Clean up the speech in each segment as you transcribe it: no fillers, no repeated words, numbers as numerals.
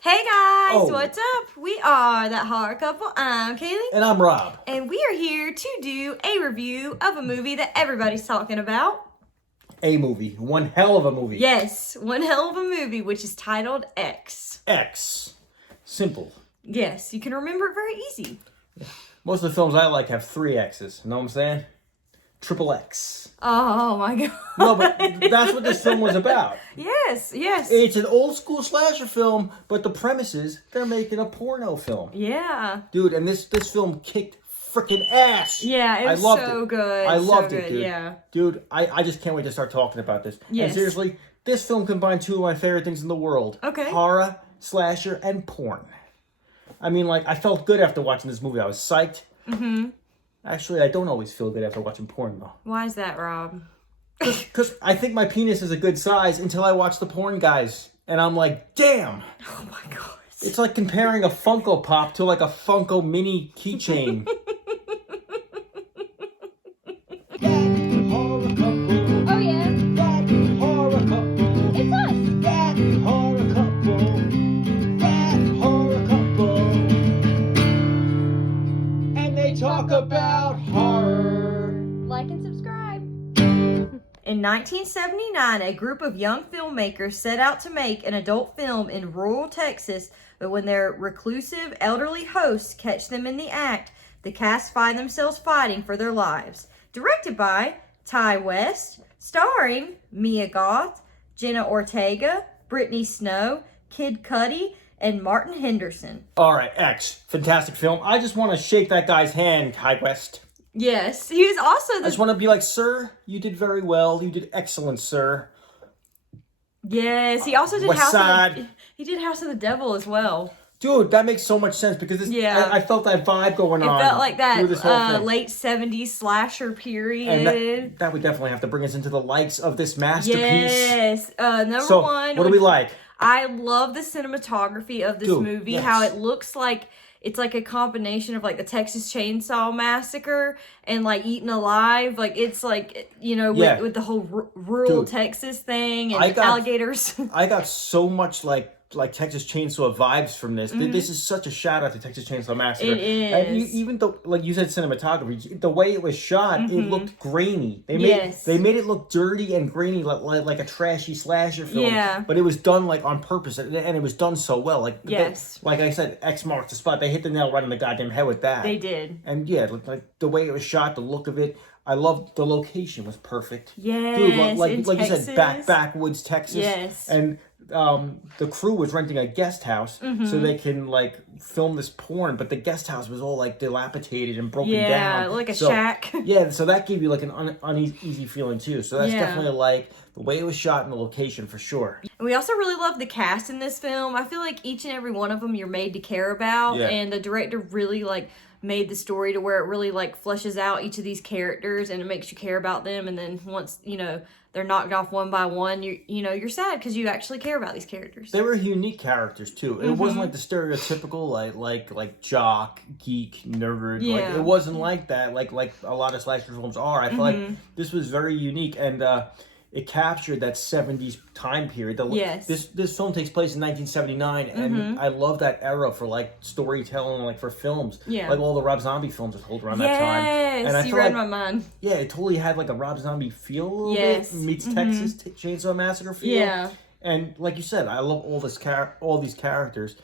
Hey guys, Oh. what's up? We are That Horror Couple. I'm Kaylee. And I'm Rob. And we are here to do a review of a movie that everybody's talking about. A movie. One hell of a movie. Yes, one hell of a movie, which is titled X. X. Simple. Yes, you can remember it very easy. Most of the films I like have 3 X's. You know what I'm saying? Triple X. Oh my god. No, but that's what this film was about. Yes. It's an old school slasher film, but the premise is they're making a porno film. Yeah. Dude, and this film kicked freaking ass. Yeah, it was so good. I loved it, dude. Yeah. Dude, I just can't wait to start talking about this. Yes. And seriously, this film combined 2 of my favorite things in the world. Okay. Horror, slasher, and porn. I mean, like, I felt good after watching this movie. I was psyched. Mm-hmm. Actually, I don't always feel good after watching porn, though. Why is that, Rob? Because I think my penis is a good size until I watch the porn guys. And I'm like, damn. Oh my god. It's like comparing a Funko Pop to like a Funko mini keychain. That horror couple. Oh yeah. That horror couple. It's us. That horror couple. That horror couple. And they talk about horror. Like and subscribe. In 1979, a group of young filmmakers set out to make an adult film in rural Texas, but when their reclusive elderly hosts catch them in the act, the cast find themselves fighting for their lives. Directed by Ty West, starring Mia Goth, Jenna Ortega, Brittany Snow, Kid Cudi, and Martin Henderson. All right, X. Fantastic film. I just want to shake that guy's hand, Ty West. Yes, he was also I just want to be like, sir, you did very well. You did excellent, sir. Yes, he also did West He did House of the Devil as well. Dude, that makes so much sense because this, Yeah. I felt that vibe going on. It felt like that through this whole thing. late 70s slasher period. And that would definitely have to bring us into the likes of this masterpiece. Yes. Number So, one. what do we like? I love the cinematography of this Dude, movie. yes. How it looks like it's like a combination of like the Texas Chainsaw Massacre and like Eaten Alive. Like it's like, you know, with the whole rural Dude, Texas thing and alligators. I got so much like Texas Chainsaw vibes from this. This is such a shout out to Texas Chainsaw Massacre. It is. And even though, like you said, cinematography, the way it was shot, it looked grainy. They made it look dirty and grainy, like a trashy slasher film. Yeah. But it was done like on purpose, and it was done so well. Like Yes. like I said, X marks the spot. They hit the nail right on the goddamn head with that. They did. And yeah, like the way it was shot, the look of it. I loved the location was perfect. Yes, Dude, like you Texas. said, backwoods Texas. Yes. And the crew was renting a guest house so they can like film this porn, but the guest house was all like dilapidated and broken down. Yeah, like a shack. Yeah, so that gave you like an uneasy feeling too. So that's Yeah. definitely like the way it was shot and the location for sure. We also really love the cast in this film. I feel like each and every one of them you're made to care about, Yeah. and the director really like made the story to where it really like fleshes out each of these characters and it makes you care about them. And then once they're knocked off one by one, you're sad because you actually care about these characters. They were unique characters too. It wasn't like the stereotypical like jock, geek, nerd. Yeah. Like it wasn't like that. Like a lot of slasher films are. I feel like this was very unique and it captured that 70s time period. Yes. This film takes place in 1979 and I love that era for like storytelling, like for films. Yeah. Like all the Rob Zombie films that told around that time. Yes, And I you feel read like, my mind. yeah, it totally had like a Rob Zombie feel a little Yes. bit. Meets Texas Chainsaw Massacre feel. Yeah. And like you said, I love all these characters.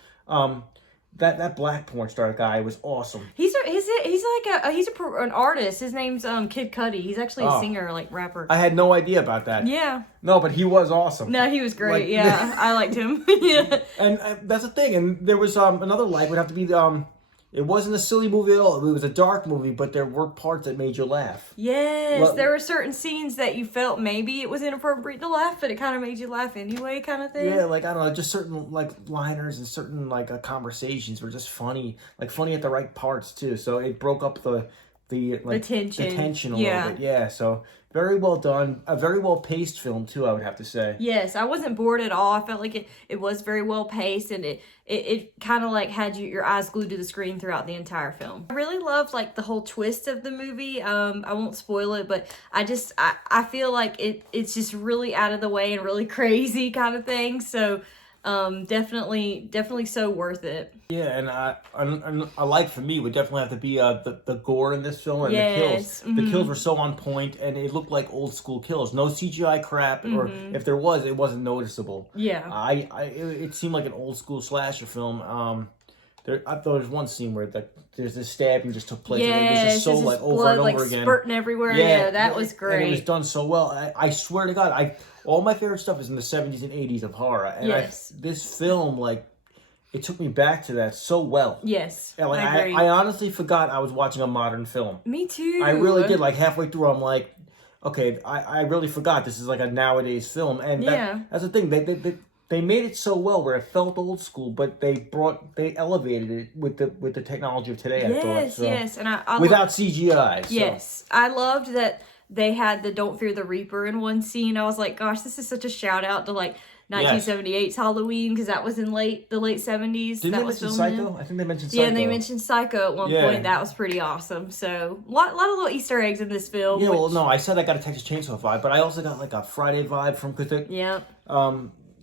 That black porn star guy was awesome. He's an artist. His name's Kid Cudi. He's actually a singer, like rapper. I had no idea about that. Yeah. No, but he was awesome. No, he was great. Like- Yeah, I liked him. Yeah. And that's the thing. And there was another light would have to be it wasn't a silly movie at all. It was a dark movie, but there were parts that made you laugh. Yes, there were certain scenes that you felt maybe it was inappropriate to laugh, but it kind of made you laugh anyway, kind of thing. Yeah, like I don't know, just certain like liners and certain like conversations were just funny, like funny at the right parts too. So it broke up the tension a little bit. Yeah, so very well done. A very well paced film too, I would have to say. Yes, I wasn't bored at all. I felt like it was very well paced, and it kind of like had your eyes glued to the screen throughout the entire film. I really loved like the whole twist of the movie. I won't spoil it, but I feel like it's just really out of the way and really crazy kind of thing. So Definitely so worth it. Yeah, and I like, for me, would definitely have to be the gore in this film and the kills. The kills were so on point, and it looked like old school kills. No CGI crap, or if there was, it wasn't noticeable. Yeah. It seemed like an old school slasher film. I thought there was one scene where there's this stabbing just took place, and it was just so like over and over again, spurting everywhere. Yeah, that was great. And it was done so well. I swear to God, all my favorite stuff is in the 70s and 80s of horror, and this film, like, it took me back to that so well. Yes, and, like, I agree. I honestly forgot I was watching a modern film. Me too. I really did. Like, halfway through, I'm like, okay, I really forgot this is like a nowadays film, and that's the thing. They made it so well where it felt old school, but they elevated it with the technology of today. I thought. So, yes, and I without CGI. So. Yes, I loved that they had the "Don't Fear the Reaper" in one scene. I was like, gosh, this is such a shout out to like 1978's Halloween, because that was in the late 70s. Didn't they mention Psycho? I think they mentioned Psycho. Yeah, and they mentioned Psycho at one point. That was pretty awesome. So a lot of little Easter eggs in this film. Yeah, well, no, I said I got a Texas Chainsaw vibe, but I also got like a Friday vibe from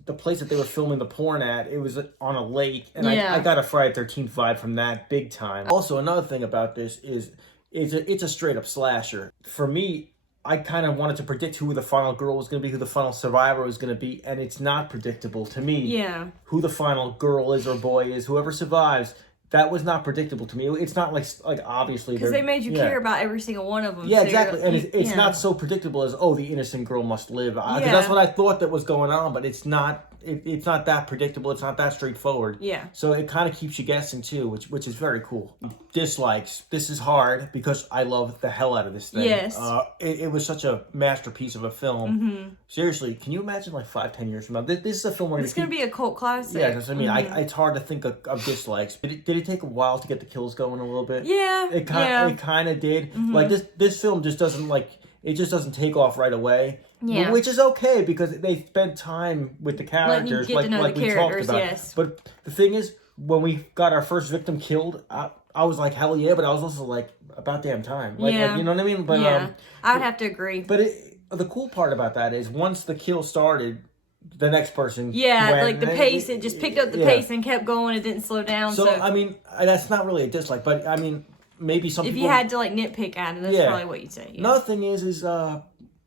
the place that they were filming the porn at, it was on a lake, and I got a Friday 13th vibe from that big time. Also, another thing about this is it's a straight up slasher. For me, I kind of wanted to predict who the final girl was going to be, who the final survivor was going to be, and it's not predictable to me. Yeah. Who the final girl is or boy is, whoever survives. That was not predictable to me. It's not like obviously because they made you care about every single one of them. Yeah, so exactly, and it's not so predictable as the innocent girl must live. Because that's what I thought that was going on, but it's not. It's not that predictable. It's not that straightforward. Yeah. So it kind of keeps you guessing too, which is very cool. Dislikes. This is hard because I love the hell out of this thing. Yes. It was such a masterpiece of a film. Seriously, can you imagine like 5-10 years from now? This is a film where it's going to be a cult classic. Yeah, because I mean, it's hard to think of dislikes. Did it take a while to get the kills going a little bit? Yeah. It kind of did. Like this film just doesn't it just doesn't take off right away. Yeah. Which is okay because they spent time with the characters, like we talked about. Yes. But the thing is, when we got our first victim killed, I was like, hell yeah, but I was also like, about damn time. Like, you know what I mean? But I would have to agree. But the cool part about that is once the kill started, the next person like the pace, it just picked up the pace and kept going. It didn't slow down. So I mean, that's not really a dislike, but I mean, maybe some if people... you had to like nitpick at it, that's probably what you'd say. Yeah. Another thing is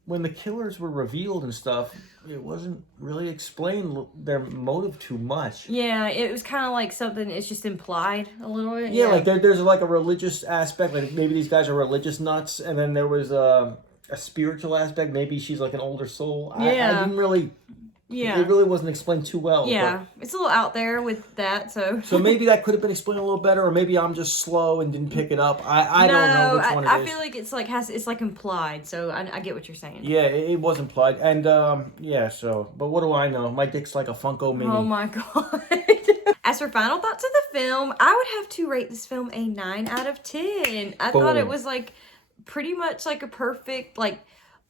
when the killers were revealed and stuff, it wasn't really explained their motive too much. Yeah, it was kind of like something, it's just implied a little bit. Yeah, like there's like a religious aspect, like maybe these guys are religious nuts, and then there was a spiritual aspect, maybe she's like an older soul. I didn't really... Yeah. It really wasn't explained too well. Yeah. It's a little out there with that, so... So maybe that could have been explained a little better, or maybe I'm just slow and didn't pick it up. I don't know which one it is. I feel like it's like implied, so I get what you're saying. Yeah, it was implied. And, but what do I know? My dick's like a Funko Mini. Oh my God. As for final thoughts of the film, I would have to rate this film a 9 out of 10. I thought it was like pretty much like a perfect, like,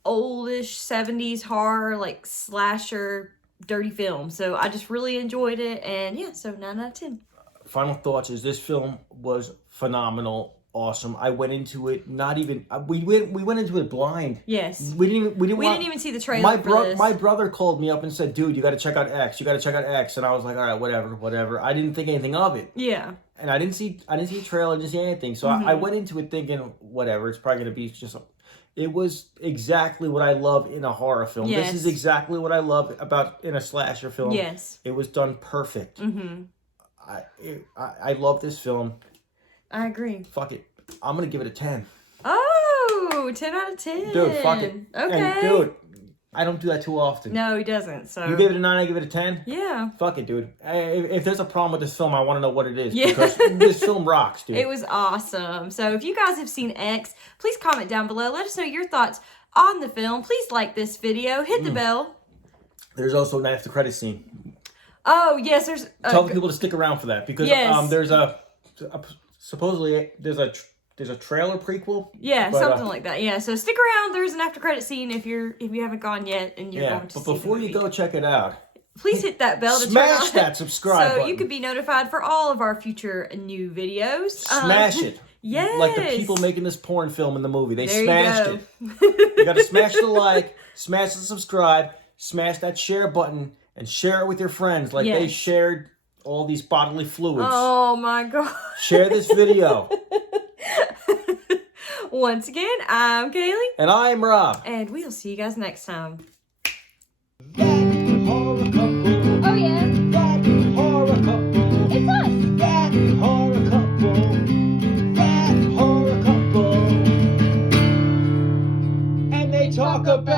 oldish 70s horror, like slasher dirty film. So I just really enjoyed it, and so 9 out of 10. Final thoughts is this film was phenomenal, awesome. I went into it not even we went into it blind. Yes. We didn't even see the trailer for this. My brother called me up and said, "Dude, you got to check out X. You got to check out X." And I was like, "All right, whatever." I didn't think anything of it. Yeah. And I didn't see a trailer, didn't see anything. So I went into it thinking, whatever, it's probably going to be just it was exactly what I love in a horror film. Yes. This is exactly what I love in a slasher film. Yes. It was done perfect. I love this film. I agree. Fuck it. I'm going to give it a 10. Oh, 10 out of 10. Dude, fuck it. Okay. And dude, I don't do that too often. No, he doesn't. So you gave it a 9, I give it a 10? Yeah. Fuck it, dude. If there's a problem with this film, I want to know what it is. Yeah. Because this film rocks, dude. It was awesome. So if you guys have seen X, please comment down below. Let us know your thoughts on the film. Please like this video. Hit the bell. There's also an after credit scene. Oh, yes. There's... Tell people to stick around for that. Because there's supposedly there's a trailer prequel. Yeah, something like that. Yeah, so stick around. There's an after credit scene if you haven't gone yet and you're going to see the movie. But before you go check it out, please hit that bell to smash that subscribe button. So you could be notified for all of our future new videos. Smash it. Yes. Like the people making this porn film in the movie. They smashed it. You got to smash the like, smash the subscribe, smash that share button, and share it with your friends like they shared all these bodily fluids. Oh my God. Share this video. Once again, I'm Kaylee. And I'm Rob. And we'll see you guys next time. That horror couple. Oh yeah, That horror couple. it's us. That horror couple. That horror couple. And they talk about